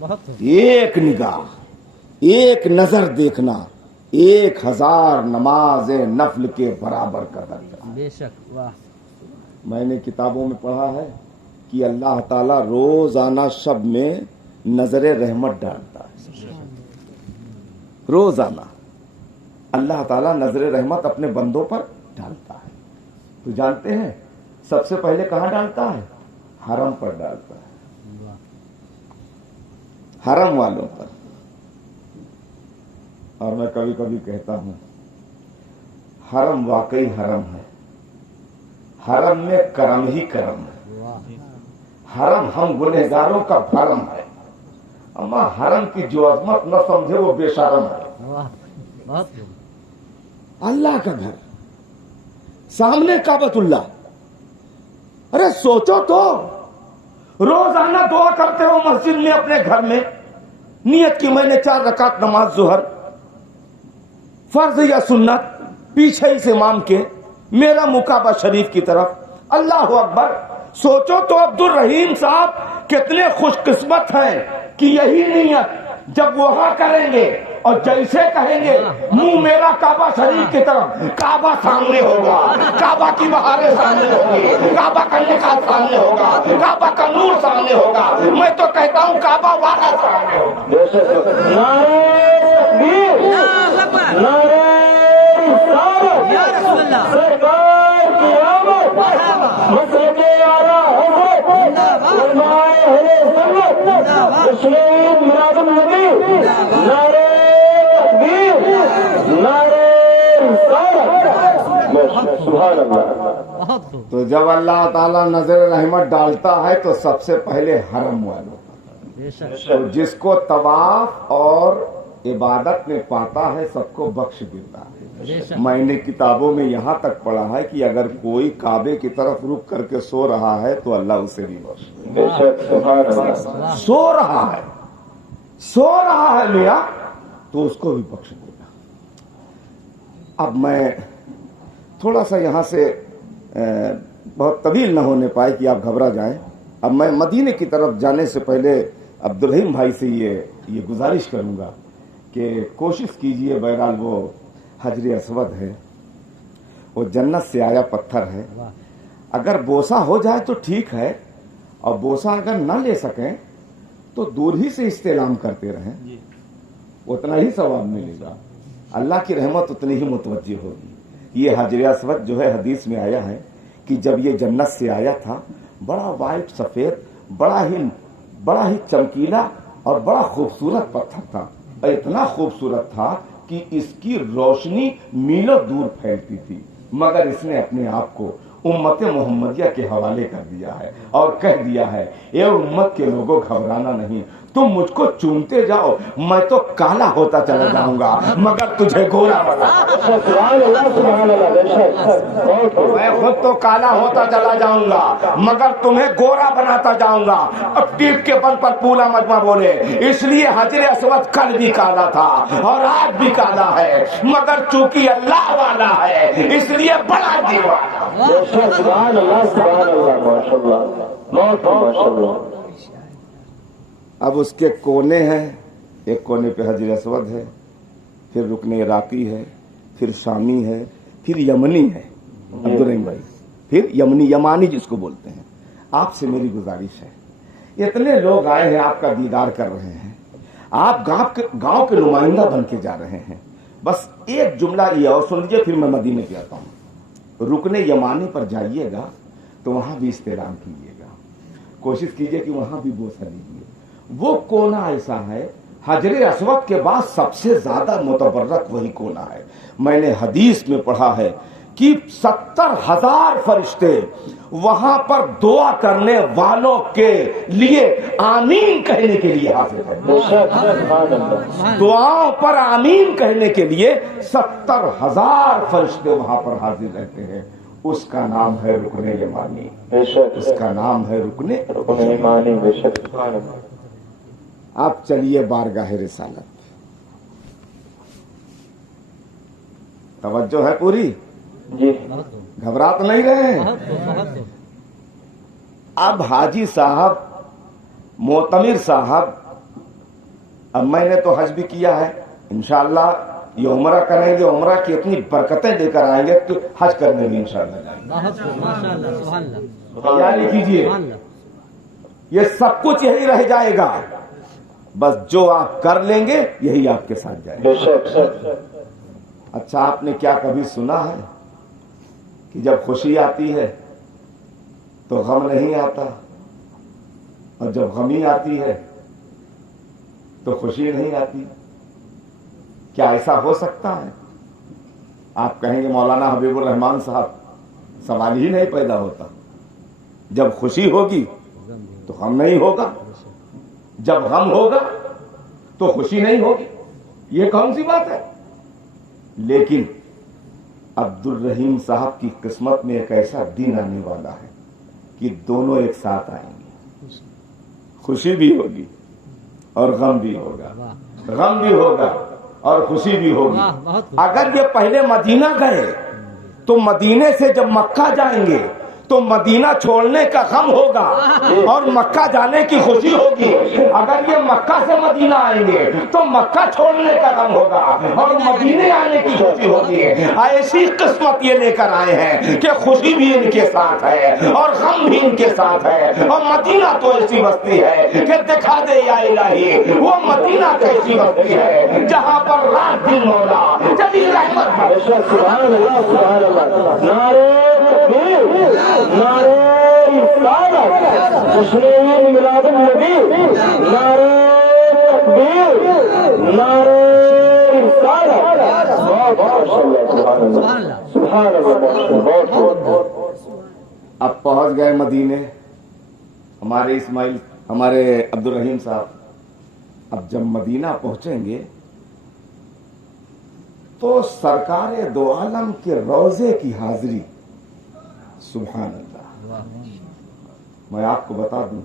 ایک نگاہ، ایک نظر دیکھنا 1000 نماز نفل کے برابر کا درجہ۔ بے شک، واہ۔ میں نے کتابوں میں پڑھا ہے کہ اللہ تعالیٰ روزانہ شب میں نظر رحمت ڈالتا ہے، روزانہ اللہ تعالیٰ نظر رحمت اپنے بندوں پر ڈالتا ہے۔ تو جانتے ہیں سب سے پہلے کہاں ڈالتا ہے؟ حرم پر ڈالتا ہے، حرم والوں پر۔ اور میں کبھی کبھی کہتا ہوں حرم واقعی حرم ہے، حرم میں کرم ہی کرم ہے، حرم ہم گنہگاروں کا بھرم ہے، اما حرم کی جو عظمت نہ سمجھے وہ بے شرم ہے۔ اللہ کا گھر، سامنے کعبۃ اللہ۔ ارے سوچو تو، روزانہ دعا کرتے ہو مسجد میں اپنے گھر میں، نیت کی میں نے 4 رکعت نماز ظہر، فرض یا سنت، پیچھے سے امام کے، میرا مکعبہ شریف کی طرف، اللہ اکبر۔ سوچو تو عبد الرحیم صاحب کتنے خوش قسمت ہیں کہ یہی نیت جب وہاں کریں گے اور جیسے کہیں گے منہ میرا کعبہ شریف کی طرف، کعبہ سامنے ہوگا، کعبہ کی بہاریں سامنے ہوگی، کعبہ کا نقاب سامنے ہوگا، کعبہ کا نور سامنے ہوگا، میں تو کہتا ہوں کعبہ والا سامنے ہوگا۔ یا رسول اللہ، تو جب اللہ تعالیٰ نظر رحمت ڈالتا ہے تو سب سے پہلے حرم والوں پر، تو جس کو طواف اور عبادت میں پاتا ہے سب کو بخش دیتا ہے۔ میں نے کتابوں میں یہاں تک پڑھا ہے کہ اگر کوئی کعبے کی طرف رک کر کے سو رہا ہے تو اللہ اسے نہیں بخش، سو رہا ہے میاں تو اس کو بھی بخش دے گا۔ اب میں تھوڑا سا یہاں سے بہت طویل نہ ہونے پائے کہ آپ گھبرا جائیں۔ اب میں مدینے کی طرف جانے سے پہلے عبد الرحیم بھائی سے یہ گزارش کروں گا کہ کوشش کیجئے، بہرحال وہ حجر اسود ہے، وہ جنت سے آیا پتھر ہے، اگر بوسہ ہو جائے تو ٹھیک ہے، اور بوسہ اگر نہ لے سکیں تو دور ہی سے استعلام کرتے رہیں، اتنا ہی ثواب ملے گا، اللہ کی رحمت اتنی ہی متوجہ ہوگی۔ یہ حجر اسود جو ہے حدیث میں آیا ہے کہ جب یہ جنت سے آیا تھا بڑا وائٹ سفید، بڑا ہی چمکیلا اور بڑا خوبصورت پتھر تھا، اور اتنا خوبصورت تھا کہ اس کی روشنی میلوں دور پھیلتی تھی، مگر اس نے اپنے آپ کو امت محمدیہ کے حوالے کر دیا ہے اور کہہ دیا ہے اے امت کے لوگوں گھبرانا نہیں، تم مجھ کو چومتے جاؤ، میں تو کالا ہوتا چلا جاؤں گا مگر تجھے گورا بنا، میں خود تو کالا ہوتا چلا جاؤں گا مگر تمہیں گورا بناتا جاؤں گا۔ اب ٹیپ کے بل پر پورا مجمع بولے، اس لیے حجر اسود کل بھی کالا تھا اور آج بھی کالا ہے، مگر چونکہ اللہ والا ہے اس لیے بڑا دیوانہ۔ سبحان اللہ، سبحان اللہ، ماشاء اللہ۔ اب اس کے کونے ہیں، ایک کونے پہ حجر اسود ہے، پھر رکن عراقی ہے، پھر شامی ہے، پھر یمنی ہے عبد الرحیم بھائی، پھر یمانی جس کو بولتے ہیں۔ آپ سے میری گزارش ہے، اتنے لوگ آئے ہیں آپ کا دیدار کر رہے ہیں، آپ گاؤں کے نمائندہ بن کے جا رہے ہیں، بس ایک جملہ یہ اور سن لیجیے پھر میں مدینے پہ آتا ہوں۔ رکن یمانی پر جائیے گا تو وہاں بھی استعلام کیجیے گا، کوشش کیجیے کہ وہاں بھی بوسہ لیجیے۔ وہ کونا ایسا ہے، حجر اسود کے بعد سب سے زیادہ متبرک وہی کونا ہے۔ میں نے حدیث میں پڑھا ہے کہ 70,000 فرشتے وہاں پر دعا کرنے والوں کے لیے آمین کہنے کے لیے حاضر ہیں، دعاؤں پر آمین کہنے کے لیے 70,000 فرشتے وہاں پر حاضر رہتے ہیں۔ اس کا نام ہے رکن یمانی، اس کا نام ہے رکن یمانی۔ بے شک۔ آپ چلیے بارگاہ رسالت، توجہ ہے پوری؟ جی، گھبرا تو نہیں رہے ہیں؟ اب حاجی صاحب، معتمر صاحب اب میں نے تو حج بھی کیا ہے، انشاءاللہ یہ عمرہ کریں گے، عمرہ کی اتنی برکتیں لے کر آئیں گے کہ حج کرنے بھی انشاءاللہ جائیں گے۔ بہت خوب، ماشاء اللہ، سبحان اللہ، تیاری کیجیے، سبحان اللہ۔ یہ سب کچھ یہی رہ جائے گا، بس جو آپ کر لیں گے یہی آپ کے ساتھ جائے گا۔ بے شک اچھا آپ نے کیا کبھی سنا ہے کہ جب خوشی آتی ہے تو غم نہیں آتا، اور جب غمی آتی ہے تو خوشی نہیں آتی؟ کیا ایسا ہو سکتا ہے؟ آپ کہیں گے مولانا حبیب الرحمان صاحب سوال ہی نہیں پیدا ہوتا، جب خوشی ہوگی تو غم نہیں ہوگا، جب غم ہوگا تو خوشی نہیں ہوگی، یہ کون سی بات ہے؟ لیکن عبد الرحیم صاحب کی قسمت میں ایک ایسا دن آنے والا ہے کہ دونوں ایک ساتھ آئیں گے، خوشی بھی ہوگی اور غم بھی ہوگا، غم بھی ہوگا اور خوشی بھی ہوگی۔ واہ، بہت خوب۔ اگر یہ پہلے مدینہ گئے تو مدینے سے جب مکہ جائیں گے تو مدینہ چھوڑنے کا غم ہوگا اور مکہ جانے کی خوشی ہوگی۔ اگر یہ مکہ سے مدینہ آئیں گے تو مکہ چھوڑنے کا غم ہوگا اور مدینے آنے کی خوشی ہوگی۔ ایسی قسمت یہ لے کر آئے ہیں کہ خوشی بھی ان کے ساتھ ہے اور غم بھی ان کے ساتھ ہے، اور مدینہ تو ایسی بستی ہے کہ دکھا دے یا الہی وہ مدینہ کیسی بستی ہے جہاں پر رات دن مولا جلیل رحمت ہے۔ بے شک، سبحان اللہ سبحان اللہ۔ نعرے تکبیر، نعرے رسالت، جشن میلاد النبی، نعرے تکبیر، نعرے رسالت۔ سبحان اللہ، سبحان اللہ، بہت اب پہنچ گئے مدینے ہمارے عبد الرحیم صاحب۔ اب جب مدینہ پہنچیں گے تو سرکار دو عالم کے روضے کی حاضری، سبحان اللہ۔ میں آپ کو بتا دوں،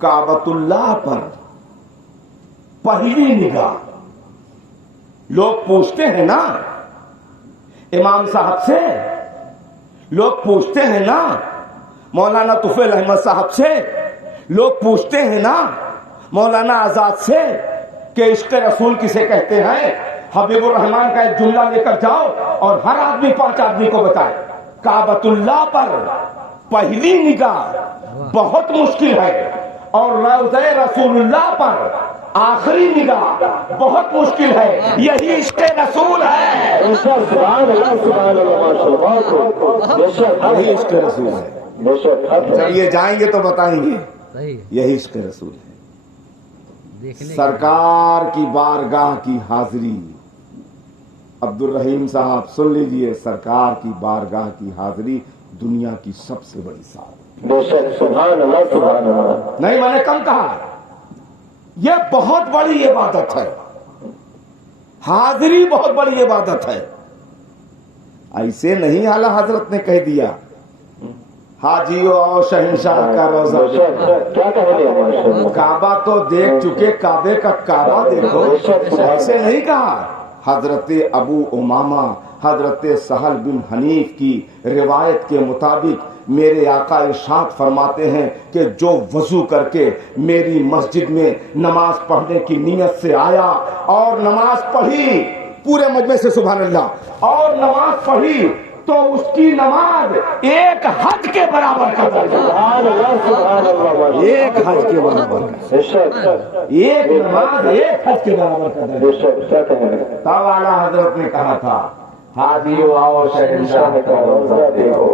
کعبۃ اللہ پر پہلی نگاہ لوگ پوچھتے ہیں نا امام صاحب سے، لوگ پوچھتے ہیں نا مولانا طفیل احمد صاحب سے، لوگ پوچھتے ہیں نا مولانا آزاد سے کہ عشق رسول کسے کہتے ہیں؟ حبیب الرحمان کا ایک جملہ لے کر جاؤ اور ہر آدمی 5 آدمی کو بتائے۔ کعبۃ اللہ پر پہلی نگاہ بہت مشکل ہے اور روضہ رسول اللہ پر آخری نگاہ بہت مشکل ہے، یہی عشق رسول ہے، سبحان اللہ سبحان اللہ، ماشاءاللہ، بے شک یہی عشق رسول ہے۔ بے شک۔ جب یہ جائیں گے تو بتائیں گے صحیح، یہی عشق رسول ہے۔ دیکھنے سرکار کی بارگاہ کی حاضری، عبد الرحیم صاحب سن لیجئے، سرکار کی بارگاہ کی حاضری دنیا کی سب سے بڑی سعادت۔ بے شک، سبحان اللہ سبحان اللہ۔ نہیں میں نے کم کہا، یہ بہت بڑی عبادت ہے، حاضری بہت بڑی عبادت ہے۔ ایسے نہیں اعلی حضرت نے کہہ دیا حاجیو آؤ شہنشاہ کا روزہ بے شک، کیا کہہ دیا ماشاءاللہ۔ کعبہ تو دیکھ چکے، کعبے کا کعبہ دیکھو، ایسے نہیں کہا۔ حضرت ابو امامہ حضرت سہل بن حنیف کی روایت کے مطابق میرے آقا ارشاد فرماتے ہیں کہ جو وضو کر کے میری مسجد میں نماز پڑھنے کی نیت سے آیا اور نماز پڑھی پورے مجمع سے سبحان اللہ، اور نماز پڑھی تو اس کی نماز ایک حج کے برابر کا درجہ، سبحان اللہ سبحان اللہ، ایک حج کے برابر کا، بے شک، ایک نماز ایک حج کے برابر کا درجہ۔ بے شک، کیا کہہ رہے تب اعلیٰ حضرت نے کہا تھا حاجیو آؤ شہنشاہ کا روزہ دیکھو،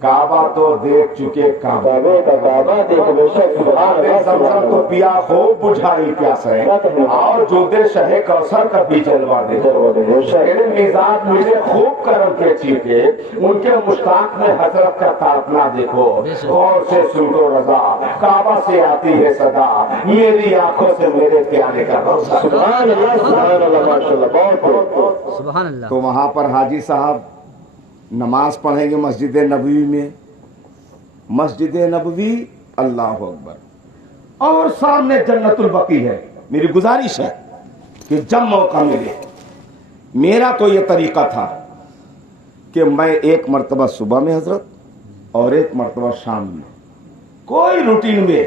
کعبہ تو دیکھ چکے، کعبہ کعبے کا کعبہ دیکھ، بے شک، سبحان اللہ زمزم سبحان تو اللہ۔ پیا خوب بجھائی پیاس ہے، اور جودے شہ کوثر کا بھی جلوہ دے، میرے مزاج مجھے خوب کرم کے چیخے، ان کے مشتاق میں حضرت کا تاپنا دیکھو، غور سے سنو رضا، کعبہ سے آتی ہے صدا، میری آنکھوں سے میرے پیارے کا روزہ۔ سبحان اللہ سبحان اللہ، ماشاءاللہ، بہت سبحان اللہ، تو وہاں پر حاجی صاحب نماز پڑھیں گے مسجد نبوی میں، مسجد نبوی، اللہ اکبر، اور سامنے جنت البقیع ہے۔ میری گزارش ہے کہ جب موقع ملے، میرا تو یہ طریقہ تھا کہ میں ایک مرتبہ صبح میں حضرت اور ایک مرتبہ شام میں، کوئی روٹین میں